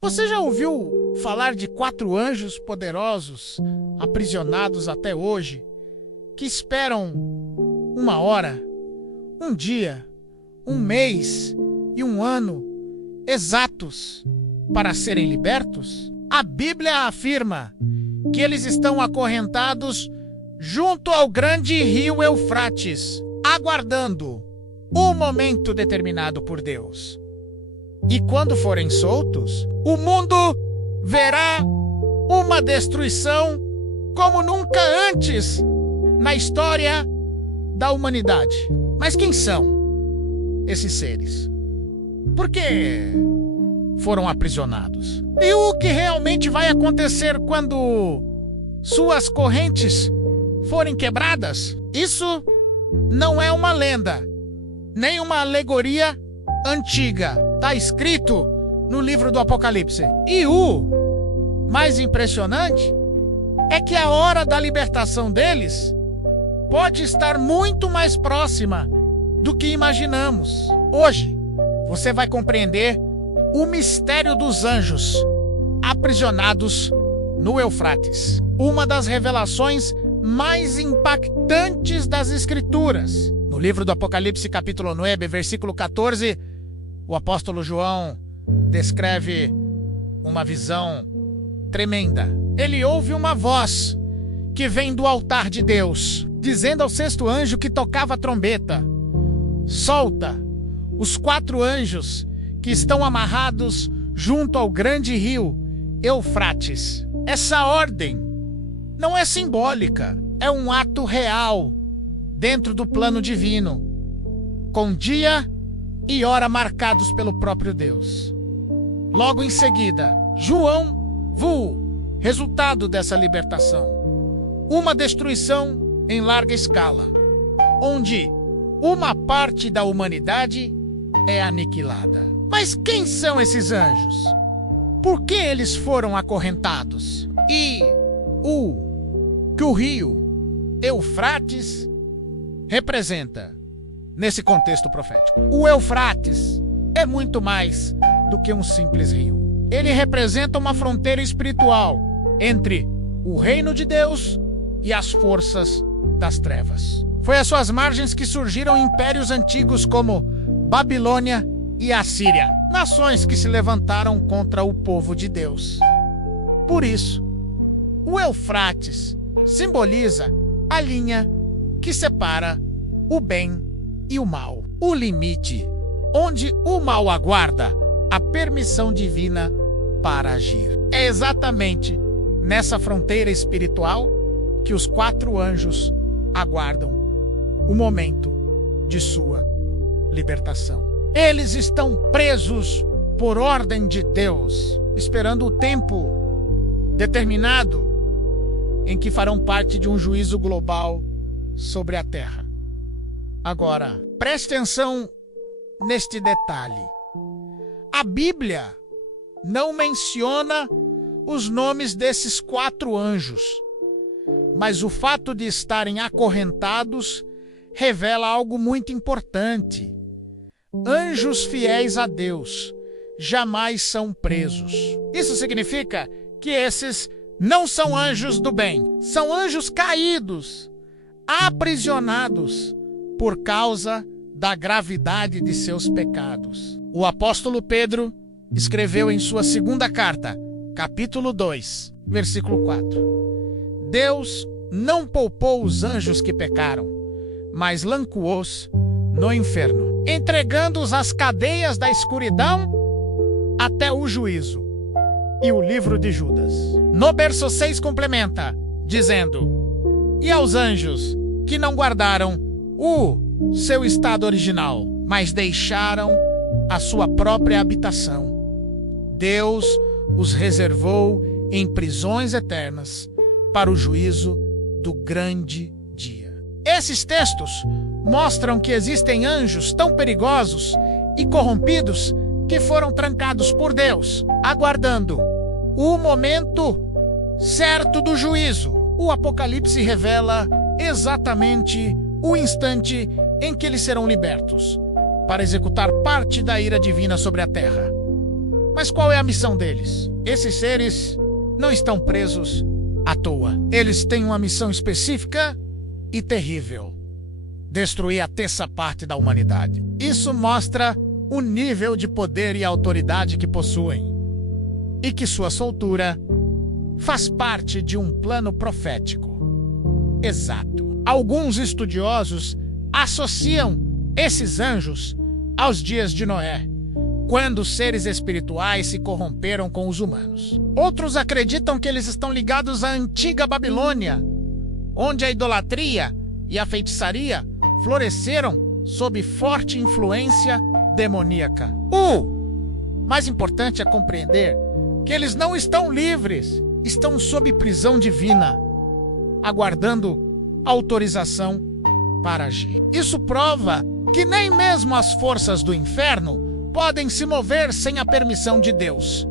Você já ouviu falar de 4 anjos poderosos, aprisionados até hoje, que esperam 1 hora, 1 dia, 1 mês e 1 ano exatos para serem libertos? A Bíblia afirma que eles estão acorrentados junto ao grande rio Eufrates, aguardando o momento determinado por Deus. E quando forem soltos, o mundo verá uma destruição como nunca antes na história da humanidade. Mas quem são esses seres? Por que foram aprisionados? E o que realmente vai acontecer quando suas correntes forem quebradas? Isso não é uma lenda, nem uma alegoria antiga. Está escrito no livro do Apocalipse. E o mais impressionante é que a hora da libertação deles pode estar muito mais próxima do que imaginamos. Hoje, você vai compreender o mistério dos anjos aprisionados no Eufrates. Uma das revelações mais impactantes das Escrituras. No livro do Apocalipse, capítulo 9, versículo 14, o apóstolo João descreve uma visão tremenda. Ele ouve uma voz que vem do altar de Deus, dizendo ao 6º anjo que tocava a trombeta: solta os 4 anjos que estão amarrados junto ao grande rio Eufrates. Essa ordem não é simbólica, é um ato real dentro do plano divino, com dia e hora marcados pelo próprio Deus. Logo em seguida, João viu resultado dessa libertação: uma destruição em larga escala, onde uma parte da humanidade é aniquilada. Mas quem são esses anjos? Por que eles foram acorrentados? E que o rio Eufrates representa nesse contexto profético? O Eufrates é muito mais do que um simples rio. Ele representa uma fronteira espiritual entre o reino de Deus e as forças das trevas. Foi às suas margens que surgiram impérios antigos como Babilônia e Assíria, nações que se levantaram contra o povo de Deus. Por isso, o Eufrates simboliza a linha que separa o bem e o mal, o limite onde o mal aguarda a permissão divina para agir. É exatamente nessa fronteira espiritual que os 4 anjos aguardam o momento de sua libertação. Eles estão presos por ordem de Deus, esperando o tempo determinado em que farão parte de um juízo global sobre a terra. Agora, preste atenção neste detalhe. A Bíblia não menciona os nomes desses 4 anjos, mas o fato de estarem acorrentados revela algo muito importante. Anjos fiéis a Deus jamais são presos. Isso significa que esses não são anjos do bem, são anjos caídos, aprisionados por causa da gravidade de seus pecados. O apóstolo Pedro escreveu em sua 2ª carta, capítulo 2, versículo 4: Deus não poupou os anjos que pecaram, mas lançou-os no inferno, entregando-os às cadeias da escuridão até o juízo. E o livro de Judas, no verso 6, complementa, dizendo: e aos anjos que não guardaram o seu estado original, mas deixaram a sua própria habitação, Deus os reservou em prisões eternas para o juízo do grande dia. Esses textos mostram que existem anjos tão perigosos e corrompidos que foram trancados por Deus, aguardando o momento certo do juízo. O Apocalipse revela exatamente o instante em que eles serão libertos, para executar parte da ira divina sobre a terra. Mas qual é a missão deles? Esses seres não estão presos à toa. Eles têm uma missão específica e terrível: destruir a terça parte da humanidade. Isso mostra o nível de poder e autoridade que possuem, e que sua soltura faz parte de um plano profético. Exato. Alguns estudiosos associam esses anjos aos dias de Noé, quando os seres espirituais se corromperam com os humanos. Outros acreditam que eles estão ligados à antiga Babilônia, onde a idolatria e a feitiçaria floresceram sob forte influência demoníaca. O mais importante é compreender que eles não estão livres, estão sob prisão divina, aguardando autorização para agir. Isso prova que nem mesmo as forças do inferno podem se mover sem a permissão de Deus.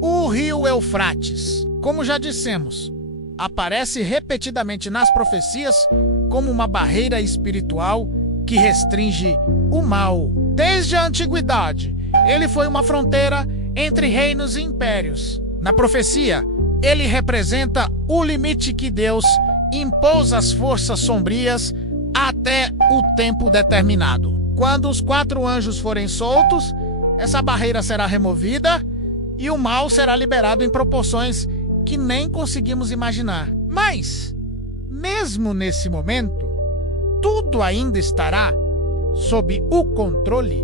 O rio Eufrates, como já dissemos, aparece repetidamente nas profecias como uma barreira espiritual que restringe o mal. Desde a antiguidade, ele foi uma fronteira entre reinos e impérios. Na profecia, ele representa o limite que Deus impôs às forças sombrias até o tempo determinado. Quando os 4 anjos forem soltos, essa barreira será removida e o mal será liberado em proporções que nem conseguimos imaginar. Mas, mesmo nesse momento, tudo ainda estará sob o controle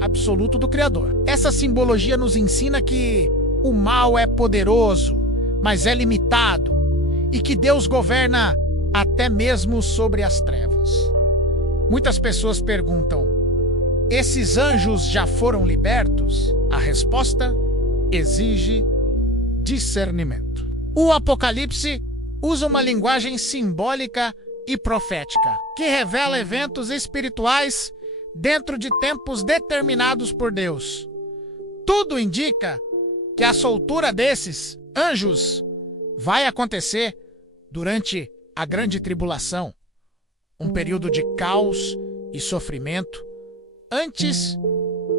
absoluto do Criador. Essa simbologia nos ensina que o mal é poderoso, mas é limitado, e que Deus governa até mesmo sobre as trevas. Muitas pessoas perguntam: esses anjos já foram libertos? A resposta exige discernimento. O Apocalipse usa uma linguagem simbólica e profética, que revela eventos espirituais dentro de tempos determinados por Deus. Tudo indica que a soltura desses anjos vai acontecer durante a grande tribulação, um período de caos e sofrimento antes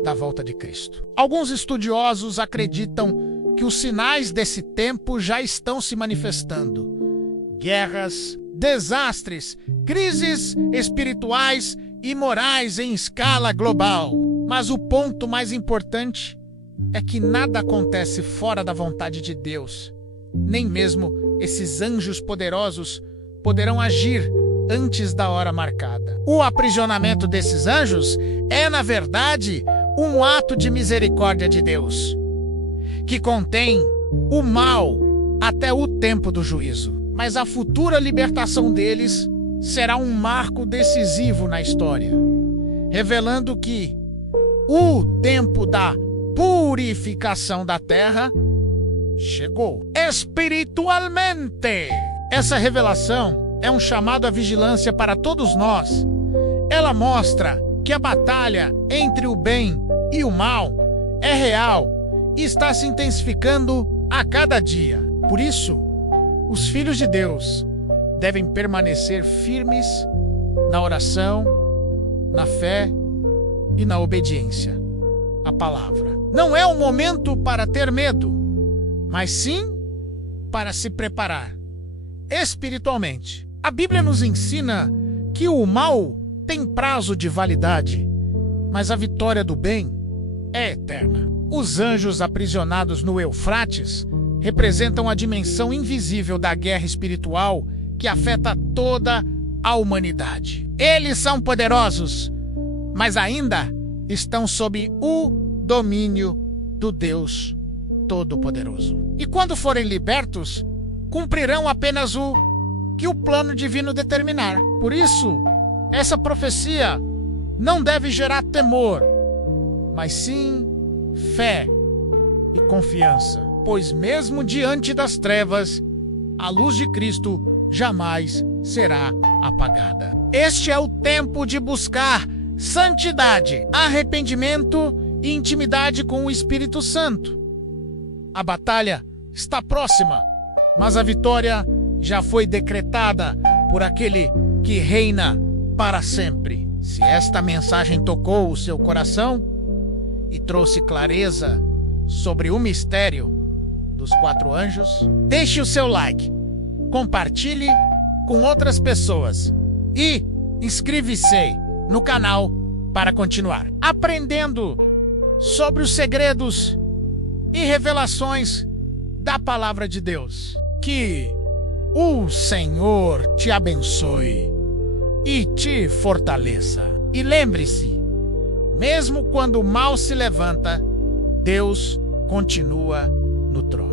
da volta de Cristo. Alguns estudiosos acreditam que os sinais desse tempo já estão se manifestando: guerras, desastres, crises espirituais e morais em escala global. Mas o ponto mais importante é que nada acontece fora da vontade de Deus. Nem mesmo esses anjos poderosos poderão agir antes da hora marcada. O aprisionamento desses anjos é, na verdade, um ato de misericórdia de Deus, que contém o mal até o tempo do juízo. Mas a futura libertação deles será um marco decisivo na história, revelando que o tempo da purificação da terra chegou. Espiritualmente, essa revelação é um chamado à vigilância para todos nós. Ela mostra que a batalha entre o bem e o mal é real e está se intensificando a cada dia. Por isso, os filhos de Deus devem permanecer firmes na oração, na fé e na obediência à palavra. Não é um momento para ter medo, mas sim para se preparar espiritualmente. A Bíblia nos ensina que o mal tem prazo de validade, mas a vitória do bem é eterna. Os anjos aprisionados no Eufrates representam a dimensão invisível da guerra espiritual que afeta toda a humanidade. Eles são poderosos, mas ainda estão sob o domínio do Deus Todo-Poderoso. E quando forem libertos, cumprirão apenas o que o plano divino determinar. Por isso, essa profecia não deve gerar temor, mas sim fé e confiança, pois mesmo diante das trevas, a luz de Cristo jamais será apagada. Este é o tempo de buscar santidade, arrependimento e intimidade com o Espírito Santo. A batalha está próxima, mas a vitória já foi decretada por aquele que reina para sempre. Se esta mensagem tocou o seu coração e trouxe clareza sobre o mistério dos 4 anjos, deixe o seu like, compartilhe com outras pessoas e inscreva-se no canal para continuar aprendendo sobre os segredos e revelações da palavra de Deus. Que o Senhor te abençoe e te fortaleça. E lembre-se, mesmo quando o mal se levanta, Deus continua no trono.